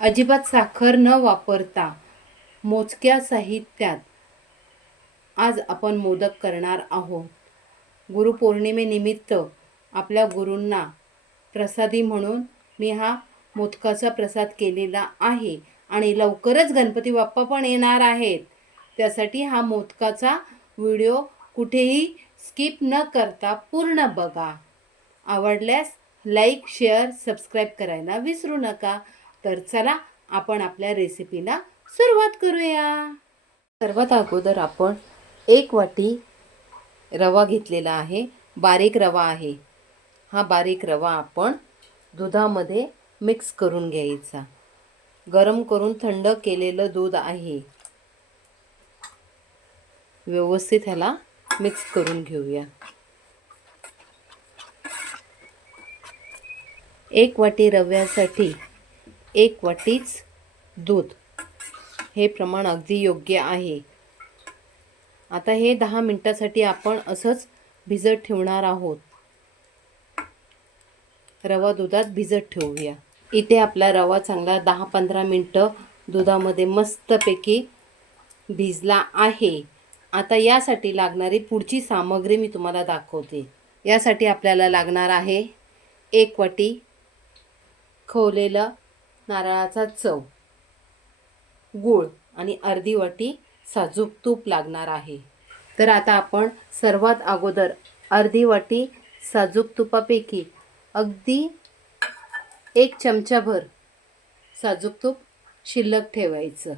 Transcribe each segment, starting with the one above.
अजिबात साखर न वापरता मोजक्या साहित्यात आज आपण मोदक करणार आहोत. गुरुपौर्णिमेनिमित्त आपल्या गुरूंना प्रसादी म्हणून मी हा मोदकाचा प्रसाद केलेला आहे आणि लवकरच गणपती बाप्पा पण येणार आहेत. त्यासाठी हा मोदकाचा व्हिडिओ कुठेही स्किप न करता पूर्ण बघा. आवडल्यास लाईक, शेअर, सबस्क्राईब करायला विसरू नका. तर चला आपण आपल्या रेसिपीला सुरुवात करूया. सर्वात अगोदर आपण 1 वाटी रवा घेतलेला आहे. बारीक रवा आहे. हा बारीक रवा आपण दुधामध्ये मिक्स करून घ्यायचा. गरम करून थंड केलेलं दूध आहे. व्यवस्थित ह्याला मिक्स करून घेऊया. 1 वाटी रव्यासाठी 1 वाटीच दूध, हे प्रमाण अगदी योग्य आहे. आता हे 10 मिनिटासाठी आपण असंच भिजत ठेवणार आहोत. रवा दुधात भिजत ठेवूया. इथे आपला रवा चांगला 10-15 मिनटं दुधामध्ये मस्तपैकी भिजला आहे. आता यासाठी लागणारी पुढची सामग्री मी तुम्हाला दाखवते. यासाठी आपल्याला लागणार आहे 1 वाटी खवलेला नारळाचा चव, गूळ आणि अर्धी वाटी साजूक तूप लागणार आहे. तर आता आपण सर्वात अगोदर अर्धी वाटी साजूक तुपापैकी अगदी 1 चमचाभर साजूक तूप शिल्लक ठेवायचं.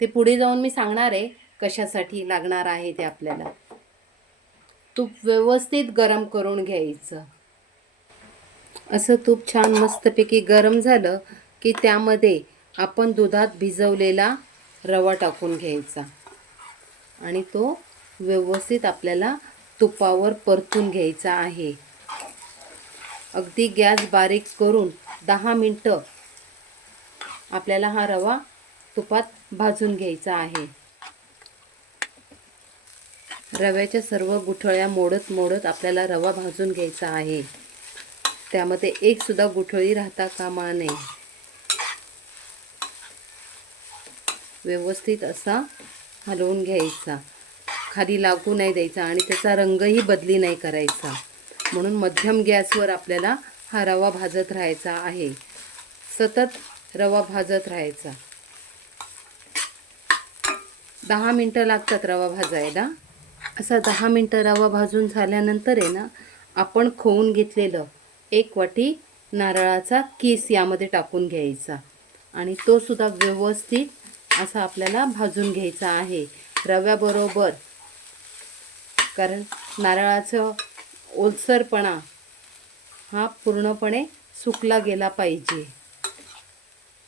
ते पुढे जाऊन मी सांगणार आहे कशासाठी लागणार आहे ते आपल्याला. तूप व्यवस्थित गरम करून घ्यायचं. असं तूप छान मस्तपैकी गरम झालं की त्यामध्ये आपण दुधात भिजवलेला रवा टाकून घ्यायचा आणि तो व्यवस्थित आपल्याला तुपावर परतून घ्यायचा आहे. अगदी गॅस बारीक करून 10 मिनटं आपल्याला हा रवा तुपात भाजून घ्यायचा आहे. रव्याच्या सर्व गुठळ्या मोडत मोडत आपल्याला रवा भाजून घ्यायचा आहे. त्यामध्ये एक सुद्धा गुठळी राहता कामा नये. व्यवस्थित असा हलवून घ्यायचा. खाली लागू नाही द्यायचा आणि त्याचा रंगही बदली नाही करायचा. म्हणून मध्यम गॅसवर आपल्याला हा रवा भाजत राहायचा आहे. सतत रवा भाजत राहायचा. 10 मिनटं लागतात रवा भाजायला. असा 10 मिनटं रवा भाजून झाल्यानंतर आहे ना, आपण खवून घेतलेलं 1 वाटी नारळाचा कीस यामध्ये टाकून घ्यायचा आणि तो सुद्धा व्यवस्थित असा आपल्याला भाजून घ्यायचा आहे रव्याबरोबर. कारण नारळाचं ओलसरपणा हा पूर्णपणे सुकला गेला पाहिजे.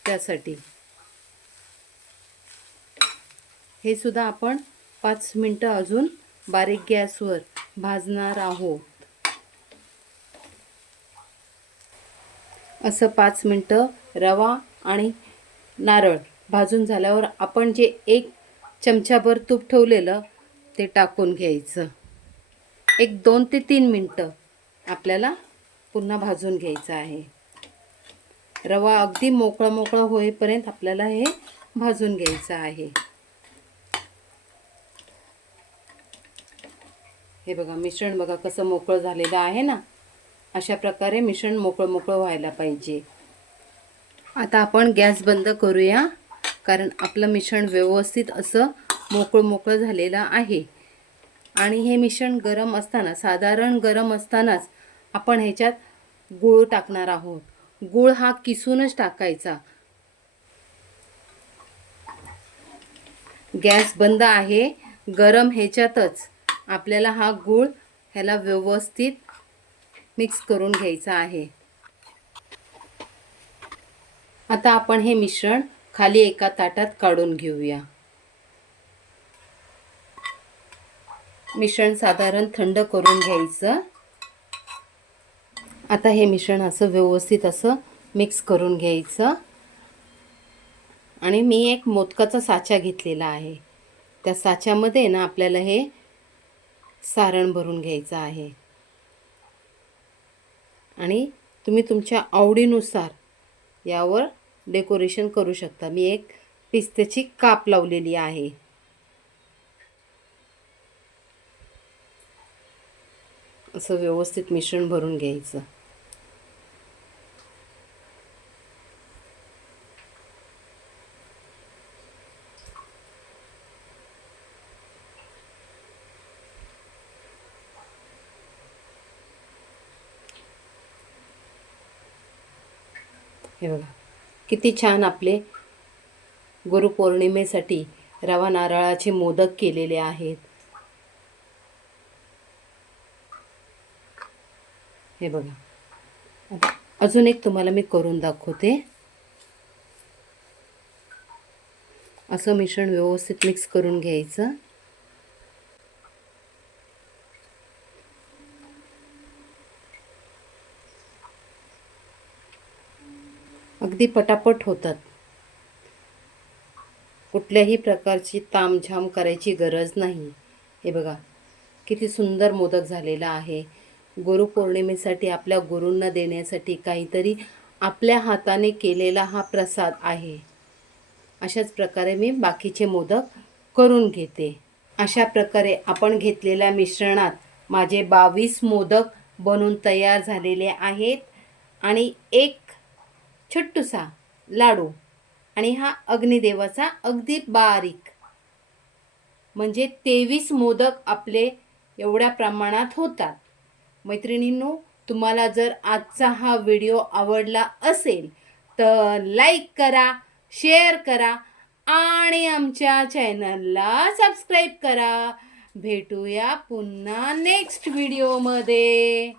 त्यासाठी हे सुद्धा आपण 5 मिनटं अजून बारीक गॅसवर भाजणार आहोत. असं 5 मिनटं रवा आणि नारळ भाजून झाल्यावर आपण जे 1 चमचाभर तूप ठेवलेलं ते टाकून घ्यायचं. 2 ते 3 मिनटं आपल्याला पुन्हा भाजून घ्यायचं आहे. रवा अगदी मोकळा मोकळा होईपर्यंत आपल्याला हे भाजून घ्यायचं आहे. हे बघा, मिश्रण बघा कसं मोकळं झालेलं आहे ना. अशा प्रकारे मिश्रण मोकळं मोकळं व्हायला पाहिजे. आता आपण गॅस बंद करूया, कारण आपलं मिश्रण व्यवस्थित असं मोकळं मोकळं झालेलं आहे. आणि हे मिश्रण गरम असताना, साधारण गरम असतानाच आपण ह्याच्यात गूळ टाकणार आहोत. गूळ हा किसूनच टाकायचा. गॅस बंद आहे. गरम ह्याच्यातच आपल्याला हा गूळ ह्याला व्यवस्थित मिक्स करून घ्यायचा आहे. आता आपण हे मिश्रण खाली एका ताटात काढून घेऊया. मिश्रण साधारण थंड करून घ्यायचं. आता हे मिश्रण असं व्यवस्थित असं मिक्स करून घ्यायचं. आणि मी एक मोदकाचा साचा घेतलेला आहे. त्या साच्यामध्ये ना आपल्याला हे सारण भरून घ्यायचं आहे. आणि तुम्ही तुमच्या आवडीनुसार यावर डेकोरेशन करू शकता. मी एक पिस्त्याची काप लावलेली आहे. असं व्यवस्थित मिश्रण भरून घ्यायचं. हे बघा किती छान आपले गुरुपौर्णिमेसाठी रवा नारळाचे मोदक केलेले आहेत. हे बघा, आता अजून एक तुम्हाला मी करून दाखवते. असं मिश्रण व्यवस्थित मिक्स करून घ्यायचं. अगदी पटापट होतात. कुठल्याही प्रकारची तामझाम करायची गरज नाही. हे बघा किती सुंदर मोदक झालेला आहे. गुरुपौर्णिमेसाठी आपल्या गुरूंना देण्यासाठी काहीतरी आपल्या हाताने केलेला हा प्रसाद आहे. अशाच प्रकारे मी बाकीचे मोदक करून घेते. अशा प्रकारे आपण घेतलेल्या मिश्रणात माझे 22 मोदक बनून तयार झालेले आहेत. आणि एक छोटूसा लाडू आणि हा अग्निदेवाचा अगदी बारीक, म्हणजे 23 मोदक आपले एवढ्या प्रमाणात होतात. मैत्रिणींनो, तुम्हाला जर आजचा हा व्हिडिओ आवडला असेल तर लाईक करा, शेअर करा आणि आमच्या चॅनलला सबस्क्राईब करा. भेटूया पुन्हा नेक्स्ट व्हिडिओमध्ये.